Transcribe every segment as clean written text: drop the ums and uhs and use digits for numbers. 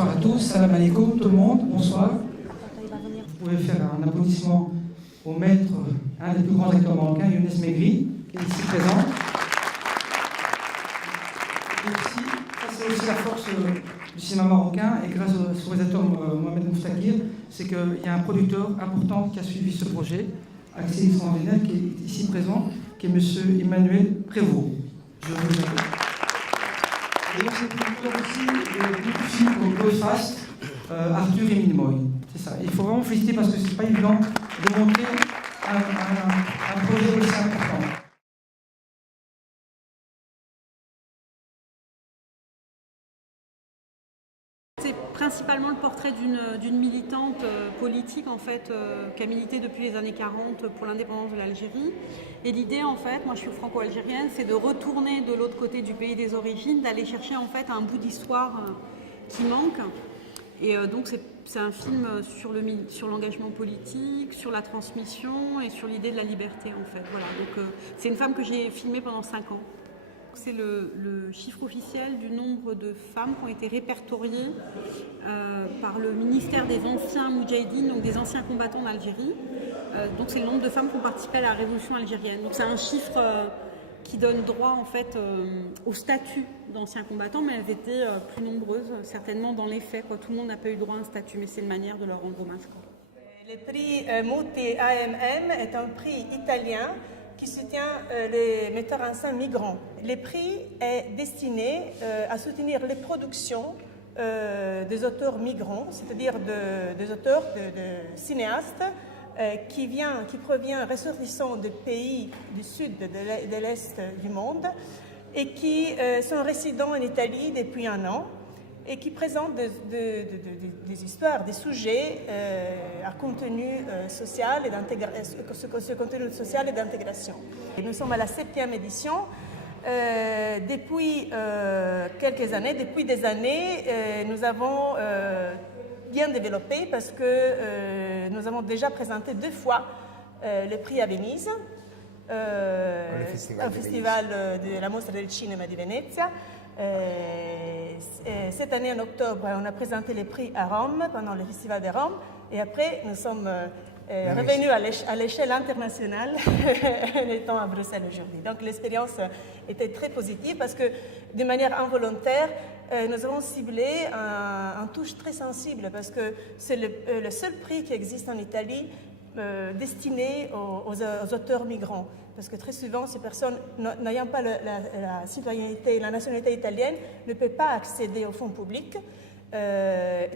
Bonsoir à tous, salam alaikum tout le monde, bonsoir. Vous pouvez faire un applaudissement au maître, un des plus grands acteurs marocains, Younes Megri, qui est ici présent. Et aussi, ça c'est aussi la force du cinéma marocain, et grâce au réalisateur Mohamed Moustakir, c'est qu'il y a un producteur important qui a suivi ce projet, accès extraordinaire, qui est ici présent, qui est M. Emmanuel Prévost. Je vous remercie. Et c'est le producteur aussi du film comme Belfast, Arthur et Minimoy. C'est ça. Il faut vraiment féliciter parce que c'est pas évident de monter un projet aussi important. C'est principalement le portrait d'une militante politique en fait, qui a milité depuis les années 40 pour l'indépendance de l'Algérie. Et l'idée en fait, moi je suis franco-algérienne, c'est de retourner de l'autre côté du pays des origines, d'aller chercher en fait un bout d'histoire qui manque. Et donc c'est un film sur l'engagement politique, sur la transmission et sur l'idée de la liberté en fait. Voilà. Donc c'est une femme que j'ai filmée pendant 5 ans. C'est le chiffre officiel du nombre de femmes qui ont été répertoriées par le ministère des anciens moudjahidines, donc des anciens combattants d'Algérie. Donc c'est le nombre de femmes qui ont participé à la révolution algérienne. Donc c'est un chiffre qui donne droit en fait au statut d'anciens combattants, mais elles étaient plus nombreuses, certainement dans les faits. Quoi. Tout le monde n'a pas eu droit à un statut, mais c'est une manière de leur rendre hommage. Quoi. Le prix Muti AMM est un prix italien qui soutient les metteurs en scène migrants. Le prix est destiné à soutenir les productions des auteurs migrants, c'est-à-dire des auteurs, de cinéastes qui proviennent ressortissants de pays du sud, de l'est du monde et qui sont résidents en Italie depuis 1 an et qui présentent des histoires, des sujets à contenu social et ce contenu social et d'intégration. Nous sommes à la 7e édition. Depuis quelques années, depuis des années, nous avons bien développé parce que nous avons déjà présenté 2 fois le prix à Venise, au festival de la Mostra del Cinema di Venezia. Cette année, en octobre, on a présenté les prix à Rome, pendant le festival de Rome, et après, nous sommes revenus à l'échelle internationale, en étant à Bruxelles aujourd'hui. Donc, l'expérience était très positive parce que, de manière involontaire, nous avons ciblé un touche très sensible parce que c'est le seul prix qui existe en Italie destiné aux auteurs migrants. Parce que très souvent, ces personnes n'ayant pas la citoyenneté, la nationalité italienne, ne peuvent pas accéder aux fonds publics.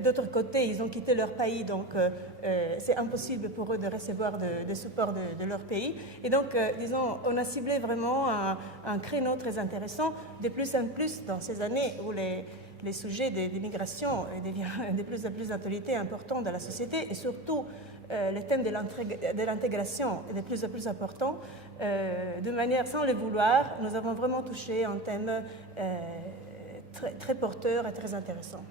D'autre côté, ils ont quitté leur pays, donc c'est impossible pour eux de recevoir des supports de leur pays. Et donc, disons, on a ciblé vraiment un créneau très intéressant, de plus en plus dans ces années où les sujets des migrations deviennent de plus en plus d'actualité importante dans la société et surtout le thème de l'intégration est de plus en plus important. De manière sans le vouloir, nous avons vraiment touché un thème très porteur et très intéressant.